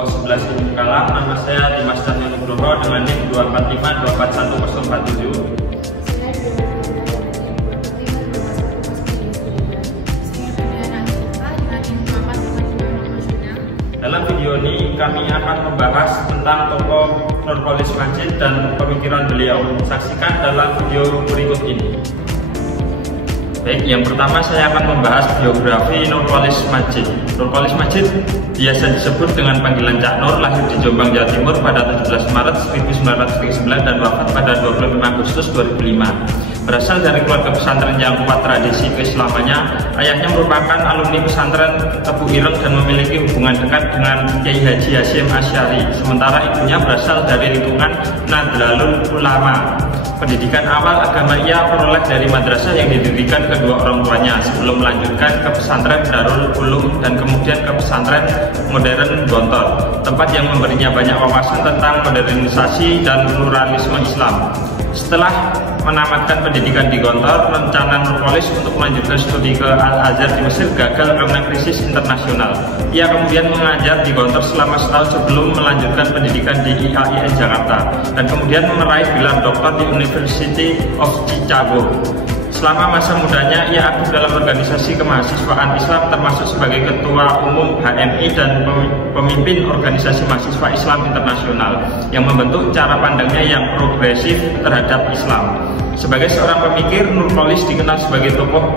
Kalau sebelah sini kalah, nama saya Dimas Cahyo Nugroho dengan NIM 245241047. Dalam video ini kami akan membahas tentang tokoh Nurcholish Madjid dan pemikiran beliau. Saksikan dalam video berikut ini. Baik, yang pertama saya akan membahas biografi Nurcholish Madjid. Nurcholish Madjid biasa disebut dengan panggilan Cak Nur, lahir di Jombang, Jawa Timur pada 17 Maret 1939 dan wafat pada 25 Agustus 2005. Berasal dari keluarga pesantren yang kuat tradisi keislamannya, ayahnya merupakan alumni pesantren Tebu Ireng dan memiliki hubungan dekat dengan Kiai Haji Hasyim Asy'ari. Sementara ibunya berasal dari lingkungan Nahdlatul Ulama. Pendidikan awal agama ia peroleh dari madrasah yang didirikan kedua orang tuanya sebelum melanjutkan ke pesantren Darul Ulum dan kemudian ke pesantren modern Gontor, tempat yang memberinya banyak wawasan tentang modernisasi dan pluralisme Islam. Setelah menamatkan pendidikan di Gontor, rencana Nurcholish untuk melanjutkan studi ke Al-Azhar di Mesir gagal karena krisis internasional. Ia kemudian mengajar di Gontor selama setahun sebelum melanjutkan pendidikan di IAIN Jakarta dan kemudian meraih gelar doktor di University of Chicago. Selama masa mudanya, ia aktif dalam organisasi kemahasiswaan Islam termasuk sebagai Ketua Umum HMI dan pemimpin Organisasi Mahasiswa Islam Internasional yang membentuk cara pandangnya yang progresif terhadap Islam. Sebagai seorang pemikir, Nurcholish dikenal sebagai tokoh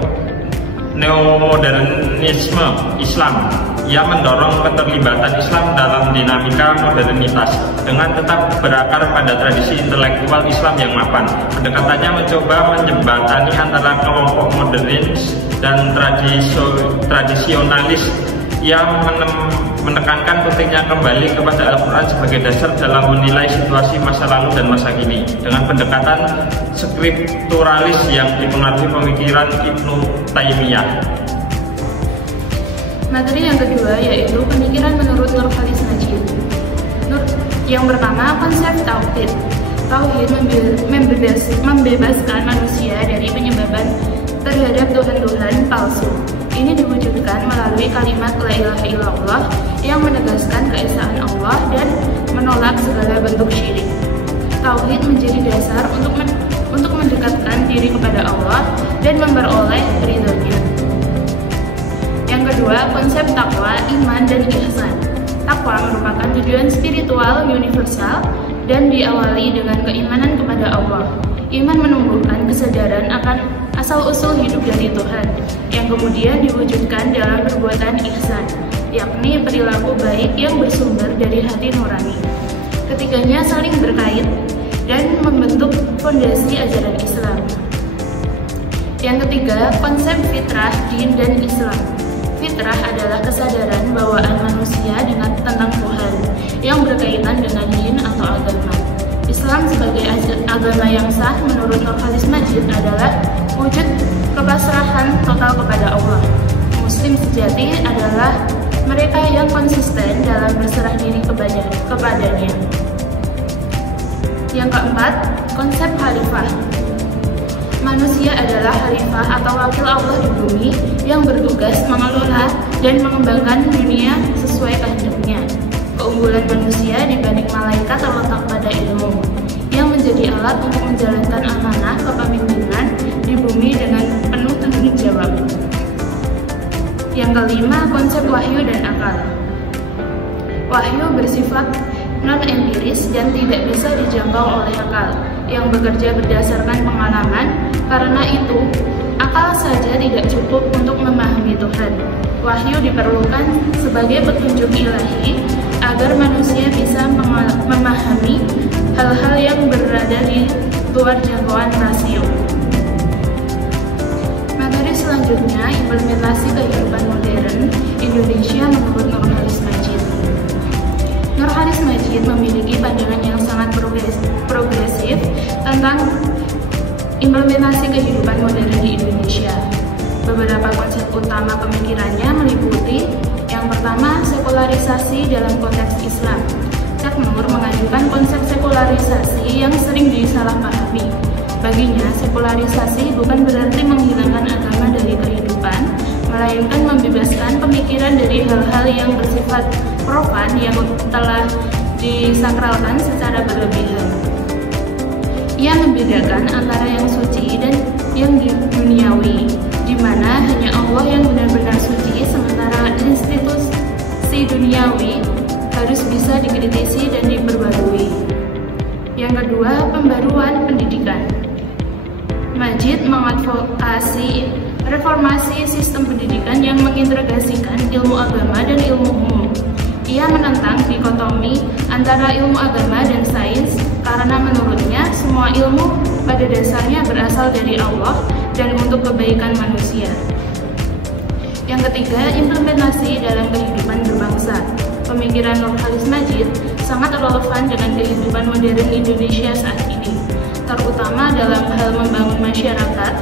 neomodernisme Islam. Ia mendorong keterlibatan Islam dalam dinamika modernitas dengan tetap berakar pada tradisi intelektual Islam yang mapan. Pendekatannya mencoba menjembatani antara kelompok modernis dan tradisionalis. Ia menekankan pentingnya kembali kepada Al-Quran sebagai dasar dalam menilai situasi masa lalu dan masa kini dengan pendekatan skripturalis yang dipengaruhi pemikiran Ibnu Taimiyah. Materi yang kedua yaitu pemikiran menurut Nurcholish Madjid. Yang pertama, konsep tauhid. Tauhid membebaskan manusia dari penyembahan terhadap tuhan-tuhan palsu. Ini diwujudkan melalui kalimat la ilaha illallah yang menegaskan keesaan Allah dan menolak segala bentuk syirik. Tauhid menjadi dasar untuk mendekatkan diri kepada Allah dan memperoleh ridhonya. Yang kedua, konsep takwa, iman, dan ihsan. Takwa merupakan tujuan spiritual universal dan diawali dengan keimanan kepada Allah. Iman menumbuhkan kesadaran akan asal-usul hidup dari Tuhan, yang kemudian diwujudkan dalam perbuatan ihsan, yakni perilaku baik yang bersumber dari hati nurani. Ketiganya saling berkait dan membentuk fondasi ajaran Islam. Yang ketiga, konsep fitrah, din, dan Islam. Fitrah adalah kesadaran bawaan manusia tentang Tuhan yang berkaitan dengan din atau agama. Islam sebagai agama yang sah menurut Nurcholish Madjid adalah wujud kepasrahan total kepada Allah. Muslim sejati adalah mereka yang konsisten dalam berserah diri kepadanya. Yang keempat, konsep khalifah. Manusia adalah khalifah atau wakil Allah di bumi yang bertugas mengelola dan mengembangkan dunia sesuai kehendaknya. Keunggulan manusia dibanding malaikat terletak pada ilmu, yang menjadi alat untuk menjalankan amanah kepemimpinan di bumi dengan penuh tanggung jawab. Yang kelima, konsep wahyu dan akal. Wahyu bersifat non-empiris dan tidak bisa dijangkau oleh akal yang bekerja berdasarkan pengalaman. Karena itu, akal saja tidak cukup untuk memahami Tuhan. Wahyu diperlukan sebagai petunjuk ilahi agar manusia bisa memahami hal-hal yang berada di luar jangkauan rasio. Materi selanjutnya, implementasi kehidupan modern Indonesia menurut Nurcholish Madjid. Nurcholish Madjid memiliki pandangan yang sangat progresif tentang implementasi kehidupan modern di Indonesia. Beberapa konsep utama pemikirannya meliputi yang pertama, sekularisasi dalam konteks Islam. Cak Nur mengajukan konsep sekularisasi yang sering disalahpahami. Baginya, sekularisasi bukan berarti menghilangkan agama dari kehidupan, melainkan membebaskan pemikiran dari hal-hal yang bersifat profan yang telah disakralkan secara berlebihan. Ia membedakan antara yang suci dan yang duniawi, di mana hanya Allah yang benar-benar suci, sementara institusi duniawi harus bisa dikritisi dan diperbarui. Yang kedua, pembaruan pendidikan. Majid mengadvokasi reformasi sistem pendidikan yang mengintegrasikan ilmu agama dan ilmu umum. Ia menentang dikotomi antara ilmu agama dan sains karena menurutnya semua ilmu pada dasarnya berasal dari Allah dan untuk kebaikan manusia. Yang ketiga, implementasi dalam kehidupan berbangsa. Pemikiran Nurholis Majid sangat relevan dengan kehidupan modern Indonesia saat ini, terutama dalam hal membangun masyarakat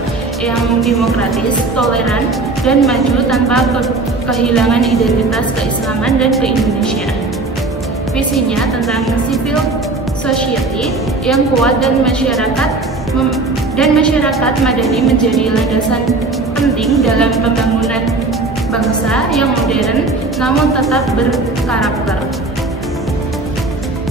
yang demokratis, toleran, dan maju tanpa kehilangan identitas keislaman dan keindonesiaan. Visinya tentang civil society yang kuat dan masyarakat madani menjadi landasan penting dalam pembangunan bangsa yang modern namun tetap berkarakter.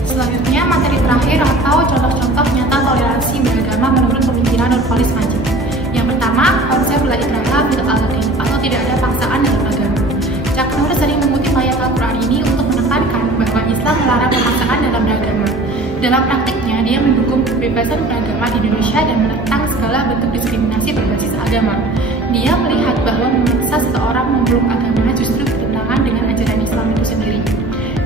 Selanjutnya, materi terakhir atau contoh-contoh nyata toleransi beragama menurut pemikiran Nurholis Majid. Yang pertama, konsep la ikraha fil din atau tidak ada paksaan dalam agama. Cak Nur sering mengutip ayat Al-Quran ini untuk menekankan bahwa Islam melarang pemaksaan dalam beragama. Dalam praktiknya, dia mendukung kebebasan beragama di Indonesia dan menentang segala bentuk diskriminasi berbasis agama. Dia melihat bahwa memaksa seseorang memeluk agama justru bertentangan dengan ajaran Islam itu sendiri.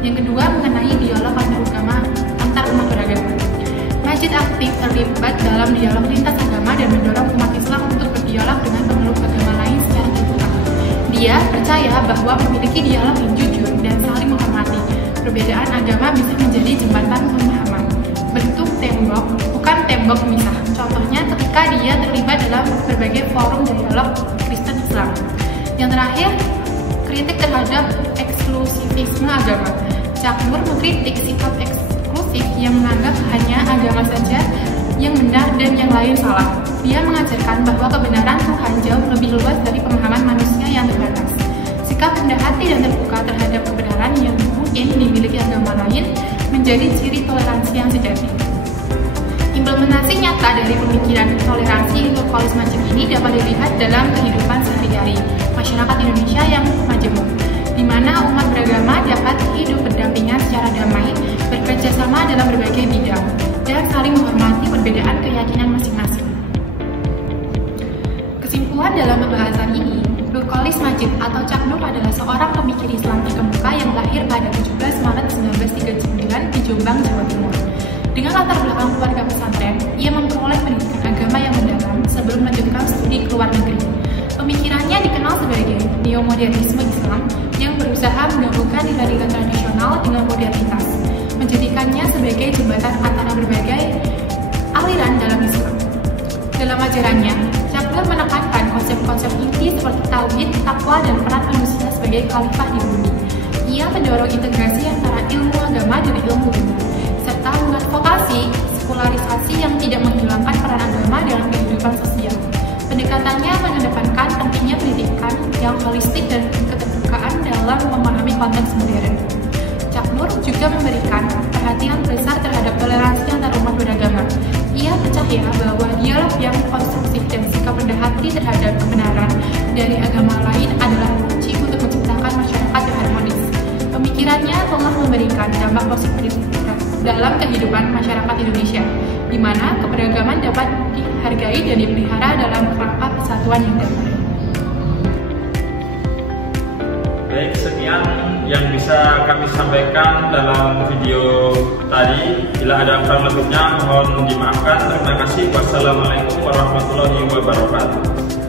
Yang kedua, mengenai dialog antar umat beragama. Majid aktif terlibat dalam dialog lintas agama dan mendorong umat Islam untuk berdialog dengan pemeluk agama lain secara terbuka. Dia percaya bahwa memiliki dialog yang jujur dan saling menghormati perbedaan agama bisa menjadi jembatan pemahaman. Bentuk tembok, bukan tembok pemisah. Contohnya ketika dia terlibat dalam berbagai forum dialog Kristen Islam. Yang terakhir, kritik terhadap eksklusivisme agama. Cak Nur mengkritik sikap eksklusif yang menganggap hanya agama saja yang benar dan yang lain salah. Dia mengajarkan bahwa kebenaran Tuhan jauh lebih luas dari pemahaman manusia yang terbatas. Sikap rendah hati dan terbuka terhadap kebenaran yang mungkin dimiliki agama lain menjadi ciri toleransi yang sejati. Implementasi nyata dari pemikiran toleransi Nurholis Majid ini dapat dilihat dalam kehidupan sehari-hari masyarakat Indonesia yang majemuk, di mana umat beragama dapat hidup berdampingan secara damai, bekerja sama dalam berbagai bidang, dan saling menghormati perbedaan keyakinan masing-masing. Kesimpulan dalam pembahasan ini, Nurholis Majid atau Cak Nur adalah seorang pemikir Islam terkemuka yang lahir pada 17 Maret 1939 di Jombang, Jawa Timur. Dengan latar belakang keluarga pesantren, ia memperoleh pendidikan agama yang mendalam sebelum melanjutkan studi ke luar negeri. Pemikirannya dikenal sebagai neomodernisme Islam yang berusaha menggabungkan nilai-nilai tradisional dengan modernitas, menjadikannya sebagai jembatan antara berbagai aliran dalam Islam. Dalam ajarannya, Cak Nur menekankan konsep-konsep inti seperti tauhid, takwa, dan peran manusia sebagai khalifah di bumi. Ia mendorong integrasi antara ilmu agama dan ilmu dunia, serta mengadvokasi sekularisasi yang tidak menghilangkan peran agama dalam kehidupan sosial. Pendekatannya mengedepankan pentingnya pendidikan yang holistik dan keterbukaan dalam memahami konteks modern. Cak Nur juga memberikan perhatian besar terhadap toleransi antar umat beragama. Ia percaya bahwa dialog yang konstruktif dan sikap rendah hati terhadap kebenaran dari agama lain adalah kunci untuk menciptakan masyarakat yang harmonis. Pemikirannya telah memberikan dampak positif dalam kehidupan masyarakat Indonesia, di mana keberagaman dapat dihargai dan dipelihara dalam kerangka persatuan yang damai. Baik, sekian yang bisa kami sampaikan dalam video tadi. Bila ada kurang lebihnya mohon dimaafkan. Terima kasih. Wassalamualaikum warahmatullahi wabarakatuh.